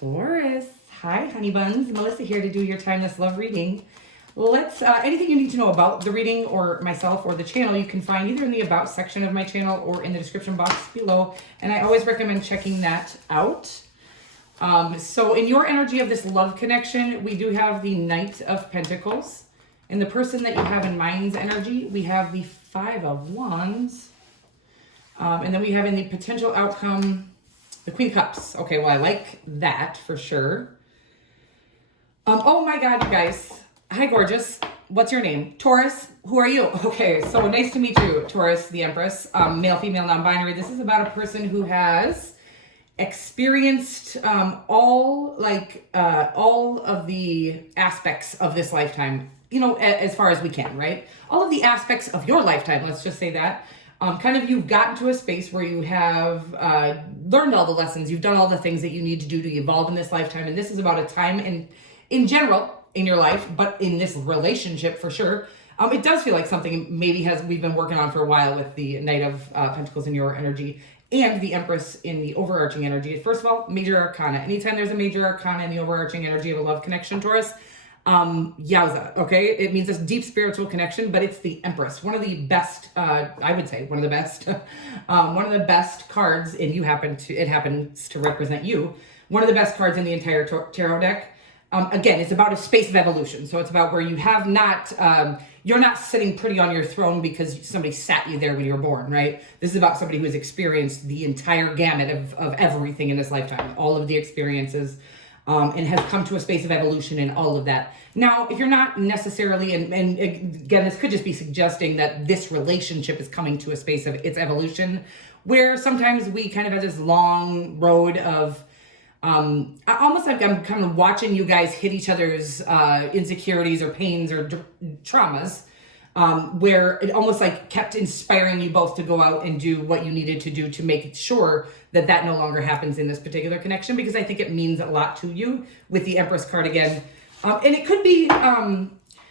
Taurus. Hi, honey buns. Melissa here to do your timeless love reading. Let's anything you need to know about the reading or myself or the channel, you can find either in the about section of my channel or in the description box below. And I always recommend checking that out. So in your energy of this love connection, we do have the Knight of Pentacles. In the person that you have in mind's energy, we have the Five of Wands. And then we have in the potential outcome, the Queen of Cups. Okay, well, I like that for sure. Oh my God, you guys. Hi, gorgeous. What's your name? Taurus. Who are you? Okay, so nice to meet you, Taurus, the Empress. Male, female, non-binary. This is about a person who has experienced all of the aspects of this lifetime, you know, as far as we can, right? All of the aspects of your lifetime, let's just say that. Kind of you've gotten to a space where you have learned all the lessons. You've done all the things that you need to do to evolve in this lifetime. And this is about a time in general in your life, but in this relationship for sure. It does feel like something maybe we've been working on for a while with the Knight of Pentacles in your energy and the Empress in the overarching energy. First of all, major arcana. Anytime there's a major arcana in the overarching energy of a love connection, Taurus, yowza, okay? It means this deep spiritual connection, but it's the Empress. One of the best, I would say, one of the best, one of the best cards, and it happens to represent you, one of the best cards in the entire tarot deck. Again, it's about a space of evolution. So it's about where you have not, you're not sitting pretty on your throne because somebody sat you there when you were born, right? This is about somebody who has experienced the entire gamut of everything in this lifetime, all of the experiences, and has come to a space of evolution and all of that. Now, if you're not necessarily, and again, this could just be suggesting that this relationship is coming to a space of its evolution, where sometimes we kind of have this long road of, almost like I'm kind of watching you guys hit each other's insecurities or pains or traumas, where it almost like kept inspiring you both to go out and do what you needed to do to make sure that that no longer happens in this particular connection, because I think it means a lot to you with the Empress card again. And it could be,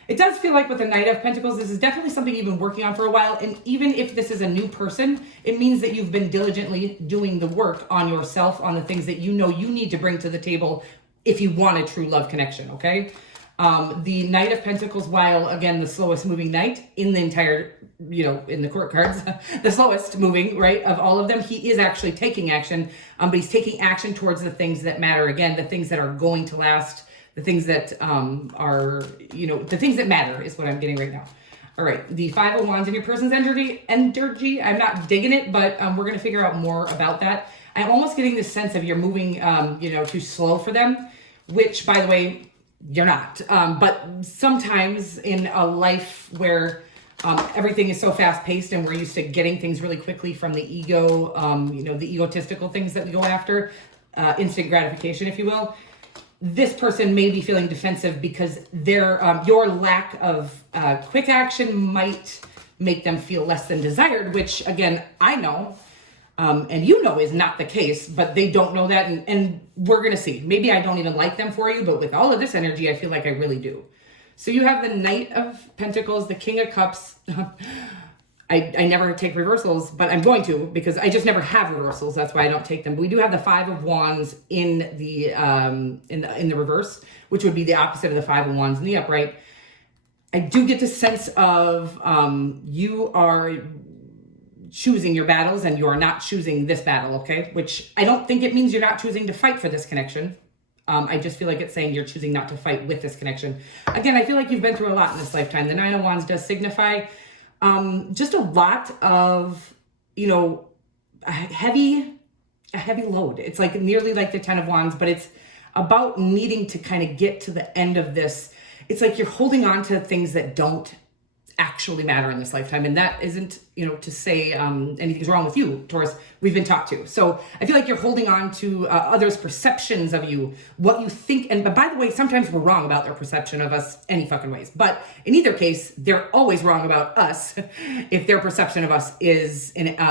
it does feel like with the Knight of Pentacles, this is definitely something you've been working on for a while. And even if this is a new person, it means that you've been diligently doing the work on yourself, on the things that you know you need to bring to the table if you want a true love connection, okay? The Knight of Pentacles, while again, the slowest moving knight in the entire, you know, in the court cards, the slowest moving, right, of all of them, he is actually taking action, but he's taking action towards the things that matter. Again, the things that are going to last, the things that are, you know, the things that matter is what I'm getting right now. All right, the Five of Wands in your person's energy, I'm not digging it, but we're going to figure out more about that. I'm almost getting this sense of you're moving, you know, too slow for them, which, by the way, you're not. But sometimes in a life where everything is so fast-paced and we're used to getting things really quickly from the ego, you know, the egotistical things that we go after, instant gratification, if you will, this person may be feeling defensive because your lack of quick action might make them feel less than desired, which, again, I know, and you know is not the case, but they don't know that, and we're going to see. Maybe I don't even like them for you, but with all of this energy, I feel like I really do. So you have the Knight of Pentacles, the King of Cups. I never take reversals, but I'm going to because I just never have reversals. That's why I don't take them. But we do have the Five of Wands in the reverse, which would be the opposite of the Five of Wands in the upright. I do get the sense of you are choosing your battles and you are not choosing this battle, okay? Which I don't think it means you're not choosing to fight for this connection. I just feel like it's saying you're choosing not to fight with this connection. Again, I feel like you've been through a lot in this lifetime. The Nine of Wands does signify just a lot of, you know, a heavy load. It's like nearly like the Ten of Wands, but it's about needing to kind of get to the end of this. It's like you're holding on to things that don't actually matter in this lifetime. And that isn't, you know, to say anything's wrong with you, Taurus. We've been taught to. So I feel like you're holding on to others' perceptions of you, what you think. And by the way, sometimes we're wrong about their perception of us any fucking ways. But in either case, they're always wrong about us if their perception of us is if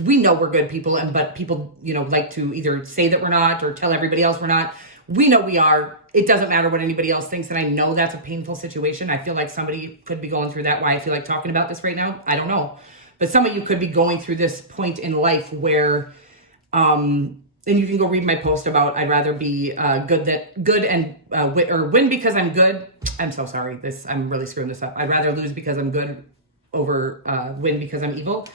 we know we're good people, but people, you know, like to either say that we're not or tell everybody else we're not. We know we are. It doesn't matter what anybody else thinks. And I know that's a painful situation. I feel like somebody could be going through that. Why I feel like talking about this right now, I don't know. But some of you could be going through this point in life where and you can go read my post about I'd rather be good and win because I'm good. I'm so sorry. I'm really screwing this up. I'd rather lose because I'm good over win because I'm evil.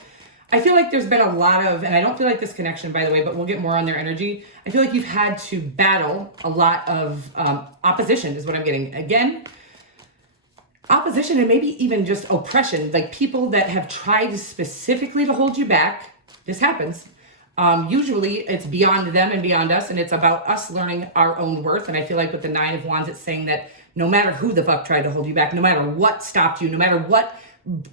I feel like there's been a lot of, and I don't feel like this connection, by the way, but we'll get more on their energy. I feel like you've had to battle a lot of opposition is what I'm getting. Again, opposition and maybe even just oppression, like people that have tried specifically to hold you back. This happens. Usually it's beyond them and beyond us, and it's about us learning our own worth. And I feel like with the Nine of Wands, it's saying that no matter who the fuck tried to hold you back, no matter what stopped you, no matter what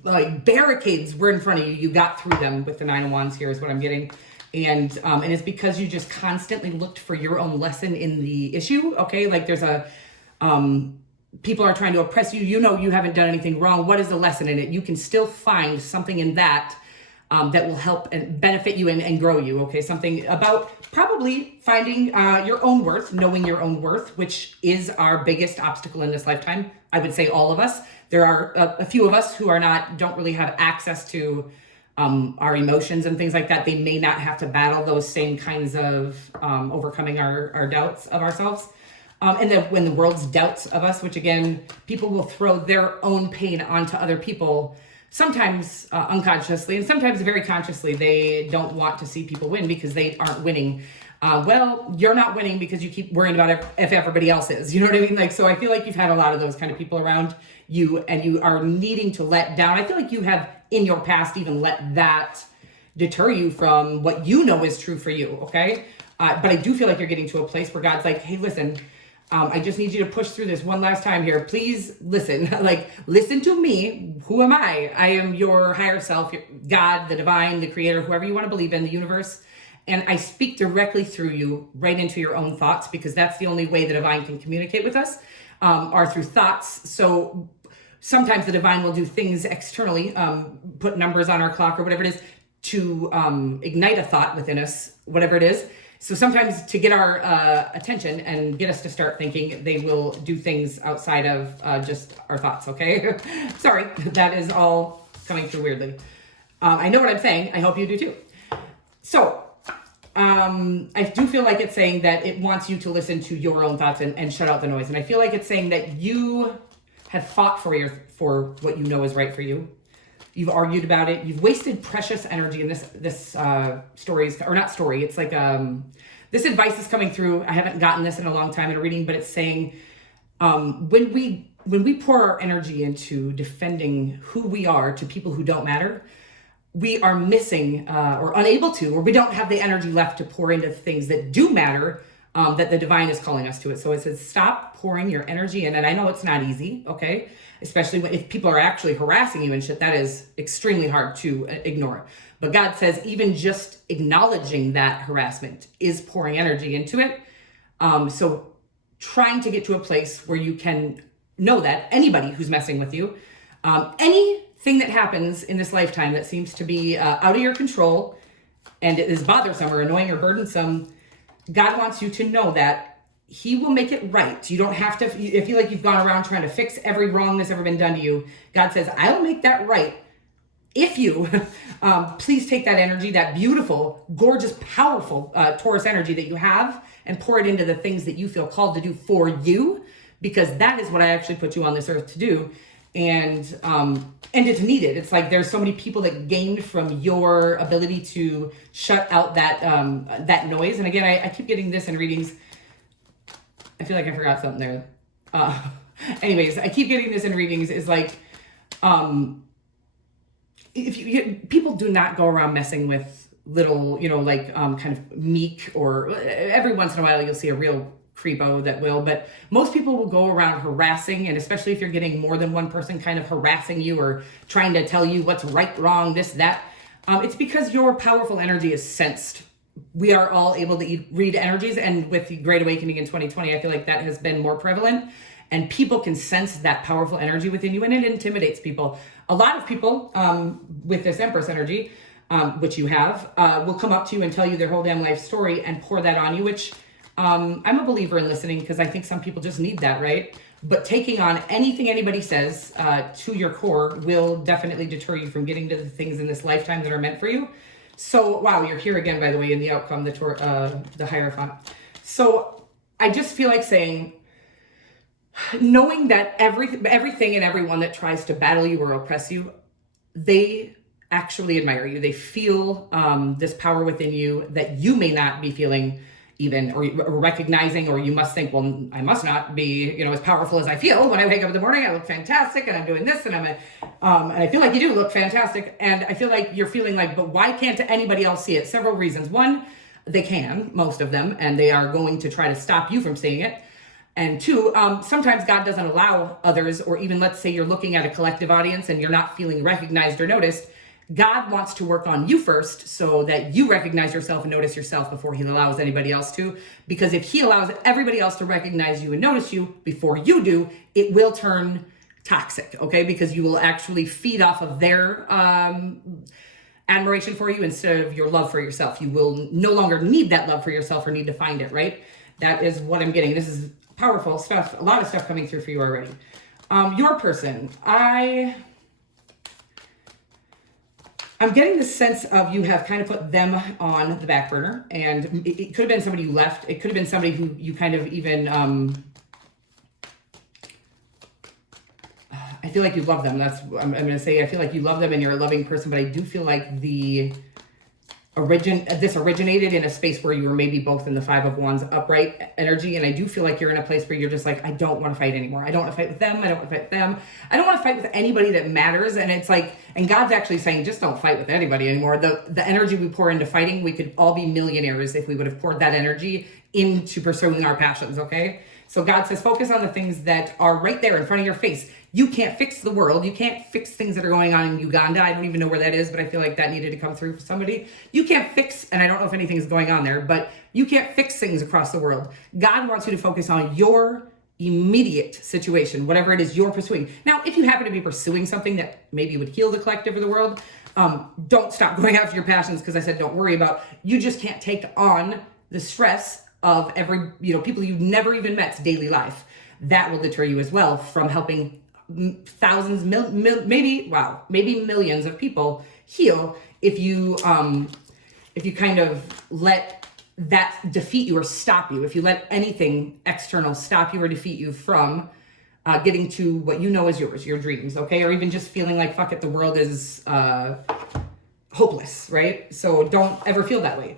like barricades were in front of you, you got through them with the Nine of Wands here is what I'm getting. And it's because you just constantly looked for your own lesson in the issue. Okay. Like there's people are trying to oppress you. You know, you haven't done anything wrong. What is the lesson in it? You can still find something in that that will help and benefit you and grow you. Okay. Something about probably finding your own worth, knowing your own worth, which is our biggest obstacle in this lifetime. I would say all of us. There are a few of us who don't really have access to our emotions and things like that. They may not have to battle those same kinds of overcoming our doubts of ourselves. And then when the world's doubts of us, which again, people will throw their own pain onto other people, sometimes unconsciously and sometimes very consciously. They don't want to see people win because they aren't winning. Well, you're not winning because you keep worrying about if everybody else is, you know what I mean? Like, so I feel like you've had a lot of those kind of people around you and you are needing to let down. I feel like you have in your past even let that deter you from what you know is true for you. Okay. But I do feel like you're getting to a place where God's like, hey, listen, I just need you to push through this one last time here. Please listen, like, listen to me. Who am I? I am your higher self, God, the divine, the creator, whoever you want to believe in, the universe. And I speak directly through you right into your own thoughts because that's the only way the divine can communicate with us are through thoughts. So sometimes the divine will do things externally, put numbers on our clock or whatever it is to ignite a thought within us, whatever it is. So sometimes to get our attention and get us to start thinking, they will do things outside of just our thoughts, okay? Sorry, that is all coming through weirdly. I know what I'm saying. I hope you do too. So I do feel like it's saying that it wants you to listen to your own thoughts and shut out the noise. And I feel like it's saying that you have fought for what you know is right for you. You've argued about it. You've wasted precious energy in this story, or not story. It's like this advice is coming through. I haven't gotten this in a long time in a reading, but it's saying when we pour our energy into defending who we are to people who don't matter, we are missing or unable to, or we don't have the energy left to pour into things that do matter, that the divine is calling us to it. So it says, stop pouring your energy in. And I know it's not easy, okay? Especially if people are actually harassing you and shit, that is extremely hard to ignore. But God says even just acknowledging that harassment is pouring energy into it. So trying to get to a place where you can know that anybody who's messing with you, anything that happens in this lifetime that seems to be out of your control and it is bothersome or annoying or burdensome, God wants you to know that He will make it right. You don't have to, if you feel like you've gone around trying to fix every wrong that's ever been done to you, God says, I will make that right. If you please take that energy, that beautiful, gorgeous, powerful Taurus energy that you have and pour it into the things that you feel called to do for you, because that is what I actually put you on this earth to do. And it's needed. It's like there's so many people that gained from your ability to shut out that noise. And again, I keep getting this in readings. I feel like I forgot something there. Anyways, I keep getting this in readings is like, people do not go around messing with little, kind of meek, or every once in a while you'll see a real creepo that will, but most people will go around harassing, and especially if you're getting more than one person kind of harassing you or trying to tell you what's right, wrong, this, that, it's because your powerful energy is sensed. We are all able to read energies, and with the Great Awakening in 2020, I feel like that has been more prevalent, and people can sense that powerful energy within you, and it intimidates people. A lot of people with this Empress energy, which you have, will come up to you and tell you their whole damn life story and pour that on you, which I'm a believer in listening, because I think some people just need that, right? But taking on anything anybody says to your core will definitely deter you from getting to the things in this lifetime that are meant for you. So, wow, you're here again, by the way, in the outcome, the Hierophant. So I just feel like saying, knowing that everything and everyone that tries to battle you or oppress you, they actually admire you. They feel this power within you that you may not be feeling even, or recognizing, or you must think, well, I must not be, as powerful as I feel. When I wake up in the morning, I look fantastic, and I'm doing this, and and I feel like you do look fantastic. And I feel like you're feeling like, but why can't anybody else see it? Several reasons. One, they can, most of them, and they are going to try to stop you from seeing it. And two, sometimes God doesn't allow others, or even let's say you're looking at a collective audience and you're not feeling recognized or noticed. God wants to work on you first so that you recognize yourself and notice yourself before he allows anybody else to. Because if he allows everybody else to recognize you and notice you before you do, it will turn toxic, okay? Because you will actually feed off of their admiration for you instead of your love for yourself. You will no longer need that love for yourself or need to find it, right? That is what I'm getting. This is powerful stuff, a lot of stuff coming through for you already. Your person, I'm getting the sense of you have kind of put them on the back burner, and it could have been somebody you left. It could have been somebody who you kind of even, I feel like you love them. That's, I'm going to say, I feel like you love them and you're a loving person, but I do feel like this originated in a space where you were maybe both in the Five of Wands upright energy. And I do feel like you're in a place where you're just like, I don't want to fight anymore. I don't want to fight with them. I don't want to fight with them. I don't want to fight with anybody that matters. And it's like, and God's actually saying, just don't fight with anybody anymore. The energy we pour into fighting, we could all be millionaires if we would have poured that energy into pursuing our passions. Okay. So God says, focus on the things that are right there in front of your face. You can't fix the world. You can't fix things that are going on in Uganda. I don't even know where that is, but I feel like that needed to come through for somebody. You can't fix, and I don't know if anything is going on there, but you can't fix things across the world. God wants you to focus on your immediate situation, whatever it is you're pursuing. Now, if you happen to be pursuing something that maybe would heal the collective or the world, don't stop going after your passions, because I said don't worry about. You just can't take on the stress of every, people you've never even met's daily life. That will deter you as well from helping thousands, maybe millions of people heal if you kind of let that defeat you or stop you. If you let anything external stop you or defeat you from getting to what you know is yours, your dreams, okay? Or even just feeling like, fuck it, the world is hopeless, right? So don't ever feel that way.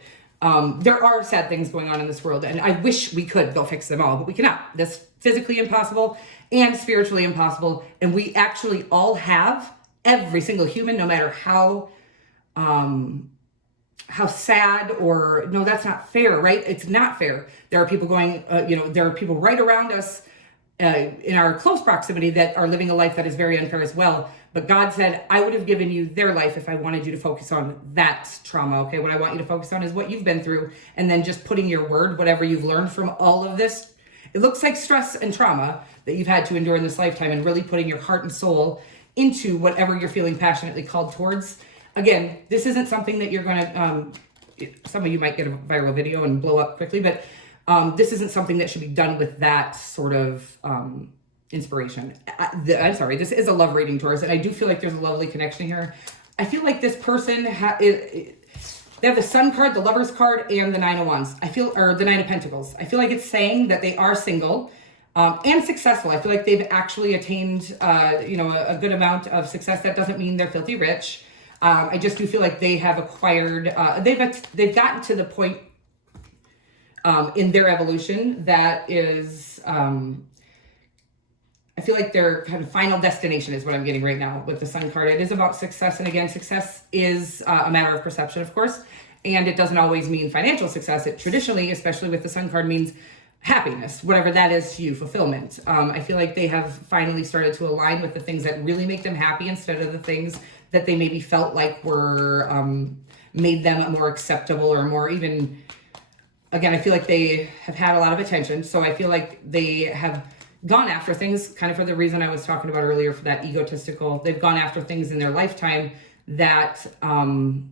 There are sad things going on in this world, and I wish we could go fix them all, but we cannot. That's physically impossible and spiritually impossible. And we actually all have, every single human, no matter how sad or, no, that's not fair, right? It's not fair. There are people going, there are people right around us in our close proximity that are living a life that is very unfair as well. But God said, I would have given you their life if I wanted you to focus on that trauma, okay? What I want you to focus on is what you've been through, and then just putting your word, whatever you've learned from all of this. It looks like stress and trauma that you've had to endure in this lifetime, and really putting your heart and soul into whatever you're feeling passionately called towards. Again, this isn't something that you're going to, some of you might get a viral video and blow up quickly, but this isn't something that should be done with that sort of inspiration. I'm sorry, this is a love reading, Taurus, and I do feel like there's a lovely connection here. I feel like this person, they have the Sun card, the Lover's card, and the Nine of Wands. Or the Nine of Pentacles. I feel like it's saying that they are single and successful. I feel like they've actually attained, a good amount of success. That doesn't mean they're filthy rich. I just do feel like they have acquired, they've gotten to the point in their evolution that is, I feel like their kind of final destination is what I'm getting right now with the Sun card. It is about success. And again, success is a matter of perception, of course. And it doesn't always mean financial success. It traditionally, especially with the Sun card, means happiness, whatever that is to you, fulfillment. I feel like they have finally started to align with the things that really make them happy instead of the things that they maybe felt like were made them more acceptable or more even, again, I feel like they have had a lot of attention. So I feel like they have gone after things kind of for the reason I was talking about earlier, for that egotistical. They've gone after things in their lifetime that, I'm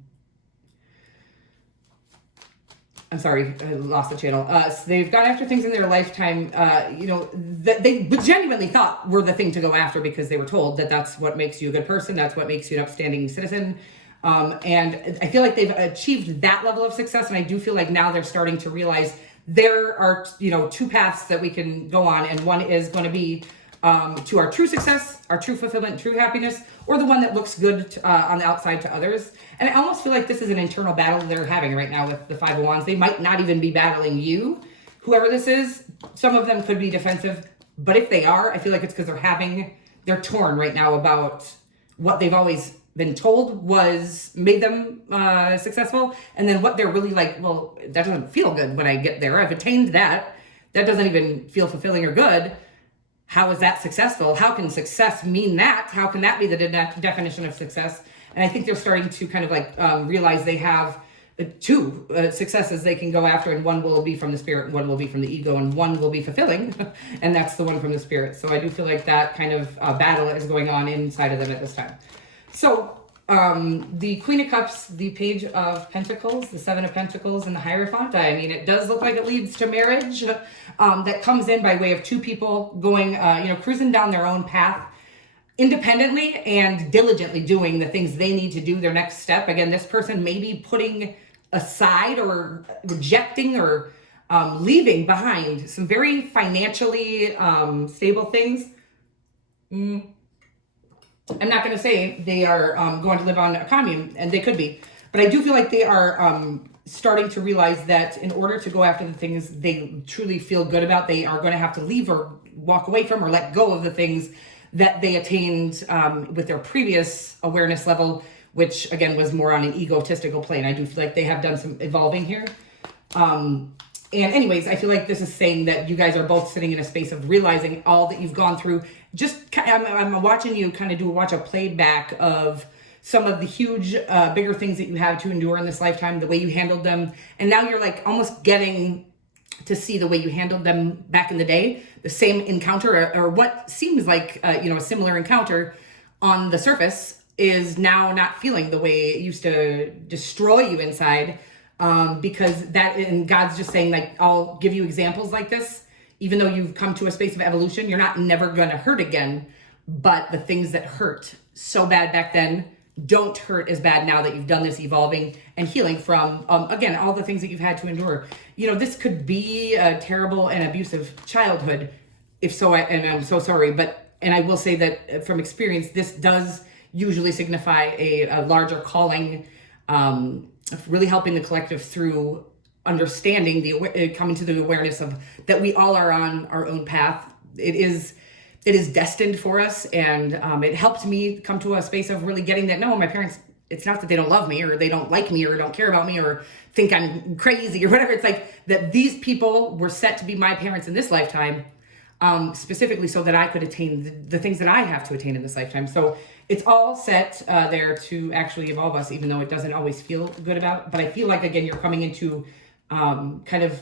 sorry, I lost the channel. So they've gone after things in their lifetime, that they genuinely thought were the thing to go after because they were told that that's what makes you a good person. That's what makes you an upstanding citizen. And I feel like they've achieved that level of success. And I do feel like now they're starting to realize there are, two paths that we can go on. And one is going to be to our true success, our true fulfillment, true happiness, or the one that looks good on the outside to others. And I almost feel like this is an internal battle they're having right now with the Five of Wands. They might not even be battling you, whoever this is. Some of them could be defensive, but if they are, I feel like it's because they're torn right now about what they've always been told was made them successful, and then what they're really like, well, that doesn't feel good when I get there. I've attained that. That doesn't even feel fulfilling or good. How is that successful? How can success mean that? How can that be the definition of success? And I think they're starting to kind of like realize they have two successes they can go after, and one will be from the spirit, and one will be from the ego, and one will be fulfilling, and that's the one from the spirit. So I do feel like that kind of battle is going on inside of them at this time. So the Queen of Cups, the Page of Pentacles, the Seven of Pentacles, and the Hierophant, I mean, it does look like it leads to marriage. That comes in by way of two people going, cruising down their own path independently and diligently doing the things they need to do, their next step. Again, this person may be putting aside or rejecting or leaving behind some very financially stable things. I'm not going to say they are going to live on a commune, and they could be, but I do feel like they are starting to realize that in order to go after the things they truly feel good about, they are going to have to leave or walk away from or let go of the things that they attained with their previous awareness level, which again was more on an egotistical plane. I do feel like they have done some evolving here. And anyways, I feel like this is saying that you guys are both sitting in a space of realizing all that you've gone through. I'm watching you kind of watch a playback of some of the huge, bigger things that you have to endure in this lifetime, the way you handled them. And now you're like almost getting to see the way you handled them back in the day, the same encounter or what seems like, a similar encounter on the surface is now not feeling the way it used to destroy you inside. Because and God's just saying, like, I'll give you examples like this, even though you've come to a space of evolution, you're not never going to hurt again. But the things that hurt so bad back then don't hurt as bad now that you've done this evolving and healing from, again, all the things that you've had to endure. This could be a terrible and abusive childhood. If so, and I'm so sorry, and I will say that from experience, this does usually signify a larger calling, really helping the collective through understanding coming to the awareness of that we all are on our own path. It is destined for us, and it helped me come to a space of really getting that, no, my parents, it's not that they don't love me or they don't like me or don't care about me or think I'm crazy or whatever. It's like that these people were set to be my parents in this lifetime, specifically so that I could attain the things that I have to attain in this lifetime. So it's all set there to actually evolve us, even though it doesn't always feel good about. But I feel like, again, you're coming into kind of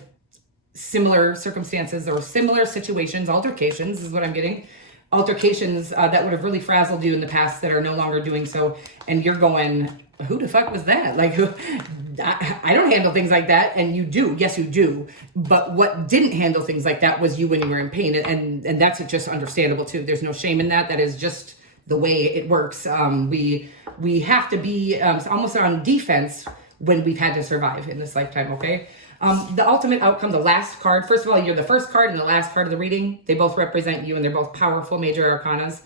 similar circumstances or similar situations, altercations is what I'm getting. Altercations that would have really frazzled you in the past that are no longer doing so. And you're going, who the fuck was that? Like, I don't handle things like that. And you do. Yes, you do. But what didn't handle things like that was you when you were in pain. And that's just understandable too. There's no shame in that. That is just the way it works. We have to be almost on defense when we've had to survive in this lifetime, okay? The ultimate outcome, the last card. First of all, you're the first card and the last card of the reading. They both represent you, and they're both powerful major arcanas.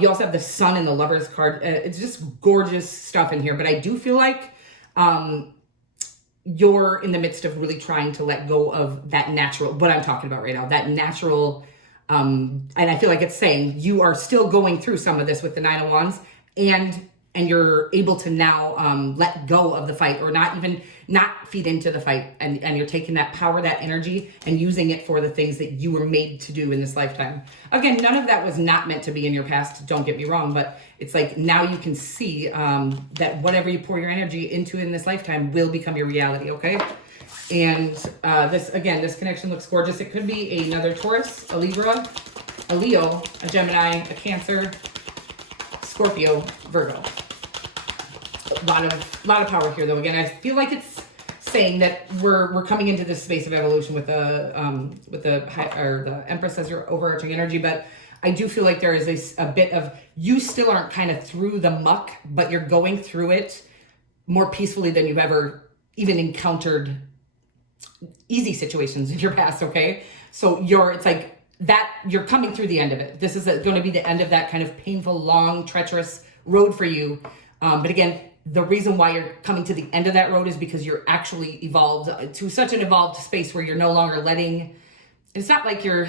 You also have the Sun and the Lovers card. It's just gorgeous stuff in here. But I do feel like you're in the midst of really trying to let go of that natural, what I'm talking about right now, that natural, and I feel like it's saying you are still going through some of this with the Nine of Wands, and you're able to now let go of the fight, or not feed into the fight, and you're taking that power, that energy, and using it for the things that you were made to do in this lifetime. Again, none of that was not meant to be in your past, don't get me wrong, but it's like now you can see that whatever you pour your energy into in this lifetime will become your reality, okay? And this connection looks gorgeous. It could be another Taurus, a Libra, a Leo, a Gemini, a Cancer, Scorpio, Virgo. A lot of power here, though. Again, I feel like it's saying that we're coming into this space of evolution with the Empress as your overarching energy, but I do feel like there is a bit of, you still aren't kind of through the muck, but you're going through it more peacefully than you've ever even encountered easy situations in your past, okay? So it's like that, you're coming through the end of it. This is going to be the end of that kind of painful, long, treacherous road for you. But again, the reason why you're coming to the end of that road is because you're actually evolved to such an evolved space where you're no longer letting, it's not like you're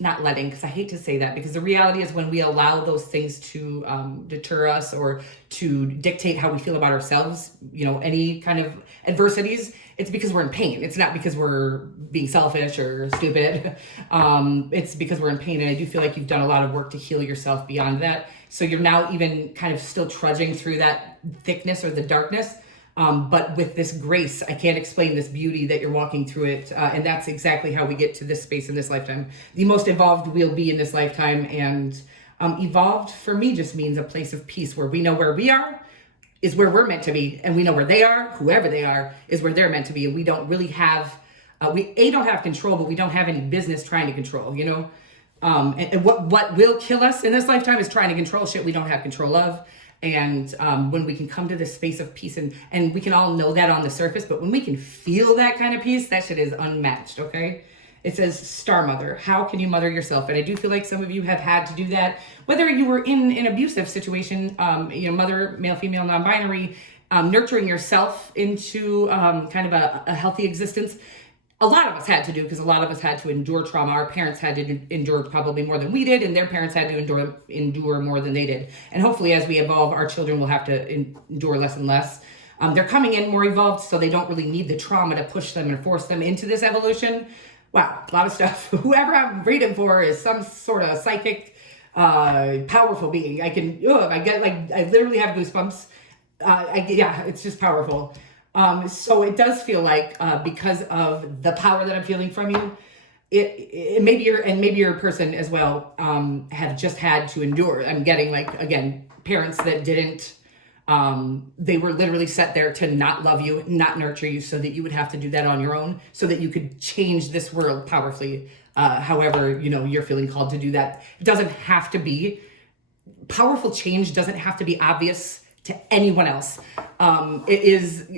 not letting, because I hate to say that, because the reality is when we allow those things to deter us or to dictate how we feel about ourselves, you know, any kind of adversities, it's because we're in pain. It's not because we're being selfish or stupid. It's because we're in pain. And I do feel like you've done a lot of work to heal yourself beyond that. So you're now even kind of still trudging through that thickness or the darkness. But with this grace, I can't explain this beauty that you're walking through it. And that's exactly how we get to this space in this lifetime. The most evolved we'll be in this lifetime. And evolved for me just means a place of peace where we know where we are is where we're meant to be. And we know where they are, whoever they are, is where they're meant to be. And we don't really have, we don't have control, but we don't have any business trying to control, you know? And what will kill us in this lifetime is trying to control shit we don't have control of. And when we can come to this space of peace, and we can all know that on the surface, but when we can feel that kind of peace, that shit is unmatched, okay? It says, Star Mother, how can you mother yourself? And I do feel like some of you have had to do that, whether you were in an abusive situation, you know, mother, male, female, non-binary, nurturing yourself into kind of a healthy existence. A lot of us had to do, because a lot of us had to endure trauma. Our parents had to endure probably more than we did, and their parents had to endure more than they did. And hopefully as we evolve, our children will have to endure less and less. They're coming in more evolved, so they don't really need the trauma to push them and force them into this evolution. Wow, a lot of stuff. Whoever I'm reading for is some sort of psychic, powerful being. I literally have goosebumps. Yeah, it's just powerful. So it does feel like, because of the power that I'm feeling from you, it maybe you're a person as well, have just had to endure. I'm getting, like, again, parents that didn't, they were literally set there to not love you, not nurture you, so that you would have to do that on your own, so that you could change this world powerfully. However, you know, you're feeling called to do that. It doesn't have to be, powerful change doesn't have to be obvious to anyone else. It is,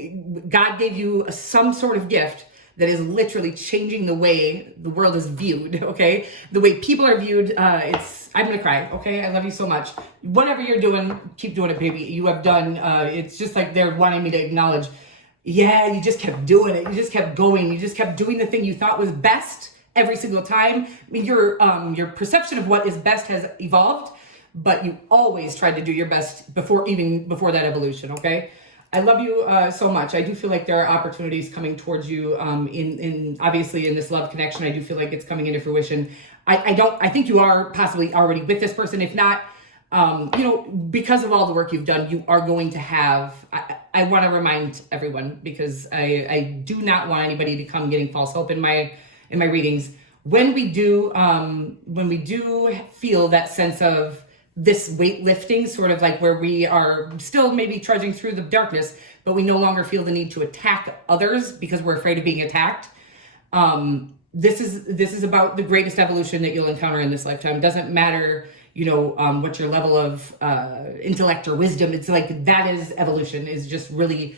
God gave you some sort of gift that is literally changing the way the world is viewed, okay? The way people are viewed, I'm gonna cry, okay? I love you so much. Whatever you're doing, keep doing it, baby. You have done, it's just like they're wanting me to acknowledge, yeah, you just kept doing it. You just kept going. You just kept doing the thing you thought was best every single time. I mean, your perception of what is best has evolved, but you always tried to do your best before that evolution, okay? I love you so much. I do feel like there are opportunities coming towards you in obviously in this love connection. I do feel like it's coming into fruition. I think you are possibly already with this person. If not, you know, because of all the work you've done, you are going to have, I want to remind everyone, because I do not want anybody to come getting false hope in my readings. When we do feel that sense of this weightlifting, sort of like where we are still maybe trudging through the darkness, but we no longer feel the need to attack others because we're afraid of being attacked. This is about the greatest evolution that you'll encounter in this lifetime. It doesn't matter, you know, what your level of intellect or wisdom. It's like that is evolution, is just really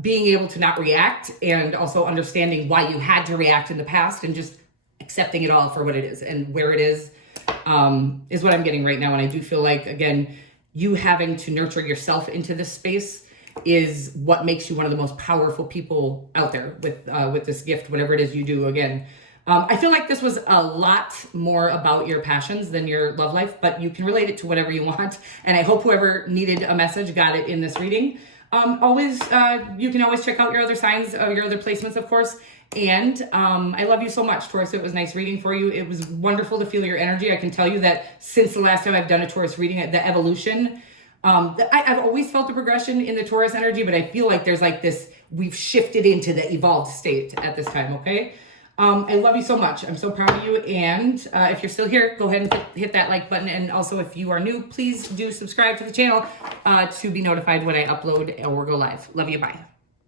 being able to not react, and also understanding why you had to react in the past, and just accepting it all for what it is and where it is what I'm getting right now. And I do feel like, again, you having to nurture yourself into this space is what makes you one of the most powerful people out there with this gift, whatever it is you do. Again, I feel like this was a lot more about your passions than your love life, but you can relate it to whatever you want. And I hope whoever needed a message got it in this reading. You can always check out your other signs, your other placements, of course. And I love you so much, Taurus. It was nice reading for you. It was wonderful to feel your energy. I can tell you that since the last time I've done a Taurus reading, the evolution, I've always felt the progression in the Taurus energy, but I feel like there's like this, we've shifted into the evolved state at this time, okay? I love you so much. I'm so proud of you. And if you're still here, go ahead and hit that like button. And also, if you are new, please do subscribe to the channel to be notified when I upload or go live. Love you. Bye.